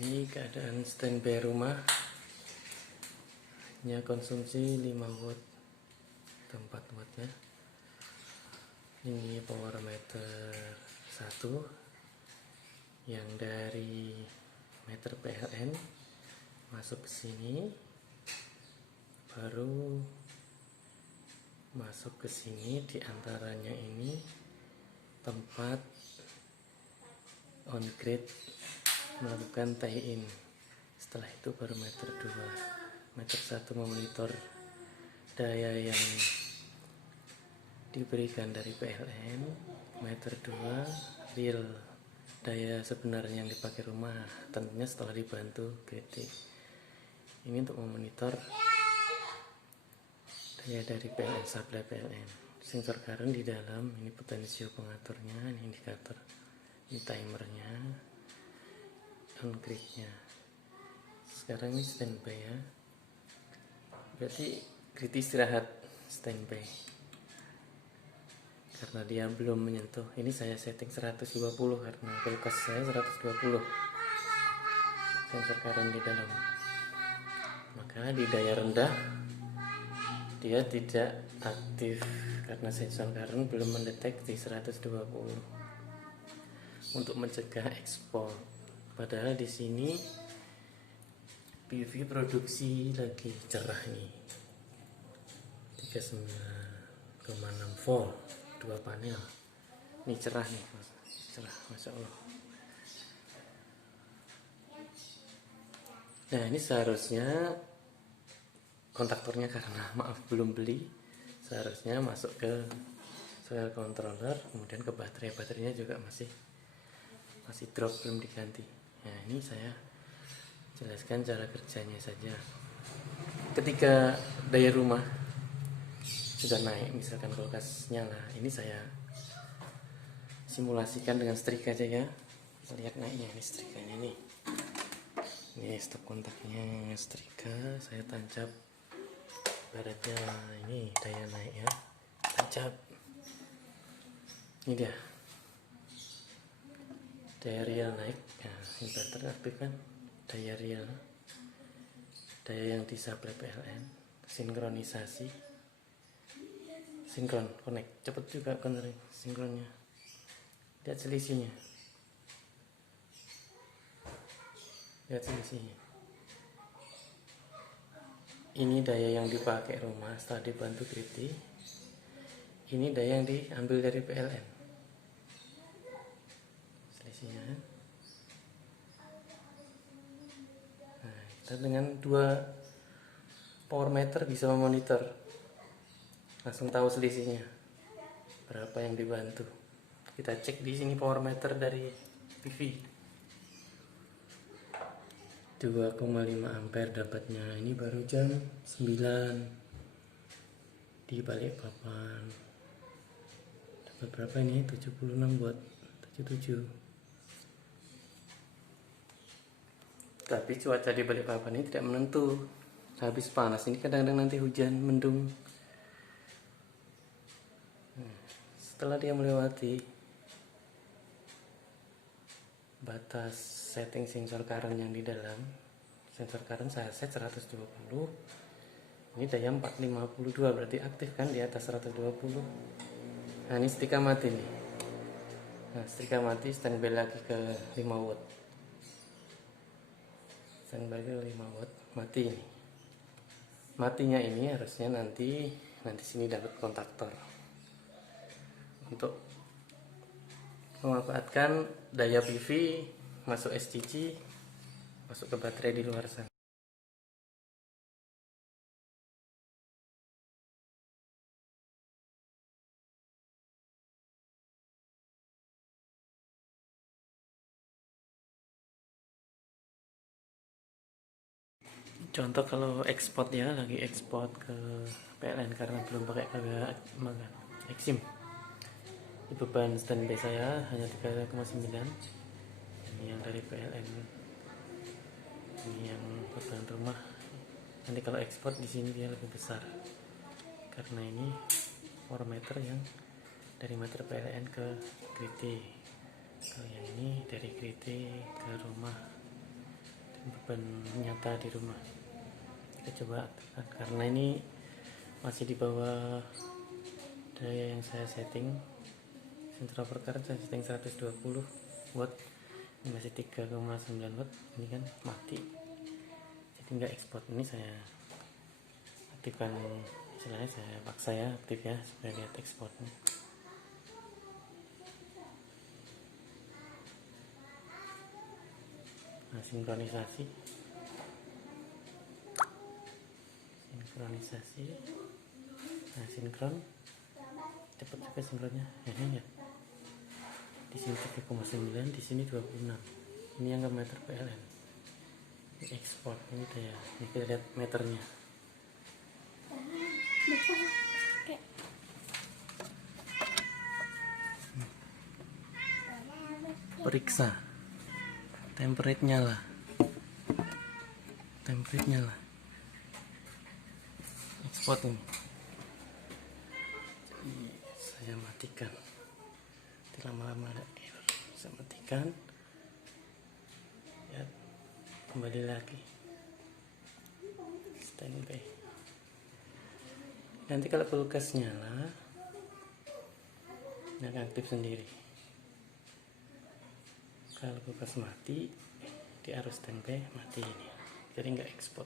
Ini keadaan standby rumah, hanya konsumsi 5 watt atau 4 watt ya. Ini power meter 1 yang dari meter PLN masuk ke sini, baru masuk ke sini. Diantaranya ini tempat on grid melakukan tie-in. Setelah itu baru meter 2. Meter 1 memonitor daya yang diberikan dari PLN. Meter 2 real daya sebenarnya yang dipakai rumah, tentunya setelah dibantu GT. Ini untuk memonitor daya dari PLN, supply PLN. Sensor current di dalam, ini potensio pengaturnya, ini indikator, ini timernya, on gridnya. Sekarang ini standby ya, berarti grid istirahat standby karena dia belum menyentuh. Ini saya setting 120 karena kulkas saya 120 sensor current di dalam, maka di daya rendah dia tidak aktif karena sensor current belum mendeteksi 120 untuk mencegah ekspor. Padahal di sini PV produksi lagi cerah nih, 39,6 volt, 2 panel. Ini cerah nih, cerah, masya Allah. Nah ini seharusnya kontaktornya, karena maaf belum beli, seharusnya masuk ke serial controller, kemudian ke baterai. Baterainya juga masih drop, belum diganti. Nah ini saya jelaskan cara kerjanya saja. Ketika daya rumah sudah naik, misalkan kulkas nyala, ini saya simulasikan dengan setrika aja ya. Kita lihat naiknya, ini setrikanya nih. Ini stop kontaknya, setrika saya tancap. Baratnya ini daya naik ya, tancap. Ini dia daya real naik. Nah, inverter aktifkan daya real, daya yang disuplai PLN, sinkronisasi, sinkron connect, cepet juga connect sinkronnya. Lihat selisihnya, lihat selisihnya. Ini daya yang dipakai rumah setelah dibantu grid. Ini daya yang diambil dari PLN, selisihnya. Nah, kita dengan 2 power meter bisa memonitor, langsung tahu selisihnya berapa yang dibantu. Kita cek di sini power meter dari PV, 2,5 ampere dapatnya. Ini baru jam 9 di Balikpapan. Dapat berapa ini? 76 watt, 77. Tapi cuaca di Balikpapan ini tidak menentu, habis panas ini kadang-kadang nanti hujan, mendung. Setelah dia melewati batas setting sensor current yang di dalam, sensor current saya set 120, ini daya 452, berarti aktif kan di atas 120. Nah ini setrika mati nih. Nah setrika mati, standby lagi ke 5 watt, standby ke 5 watt, mati nih. Matinya ini harusnya nanti sini dapat kontaktor untuk memanfaatkan daya PV masuk SCC, masuk ke baterai di luar sana. Contoh kalau ekspor ya, lagi ekspor ke PLN karena belum pakai kagak eksim. Ini beban standby saya hanya 3,9. Ini yang dari PLN. Ini yang beban rumah. Nanti kalau ekspor di sini dia lebih besar. Karena ini power meter yang dari meter PLN ke grid. Kalau yang ini dari grid ke rumah. beban nyata di rumah. Kita coba aktifkan karena ini masih di bawah daya yang saya setting. Central overcurrent saya setting 120 watt, ini masih 3,9 watt, ini kan mati, jadi nggak ekspor. Ini saya aktifkan, istilahnya saya paksa ya aktif ya supaya lihat ekspornya. Nah, sinkronisasi, nah sinkron cepat juga sinkronnya ya. Di sini 3,9, di sini 26. Ini yang meter PLN. Ini ekspor, ini daya. Ini kita lihat meternya. Periksa temperature nyala. Ekspor ini. Jadi saya matikan. Lama-lama ada error, saya matikan ya, kembali lagi standby. Nanti kalau kulkas nyala ini akan aktif sendiri. Kalau kulkas mati dia harus standby, mati ini, jadi nggak ekspor.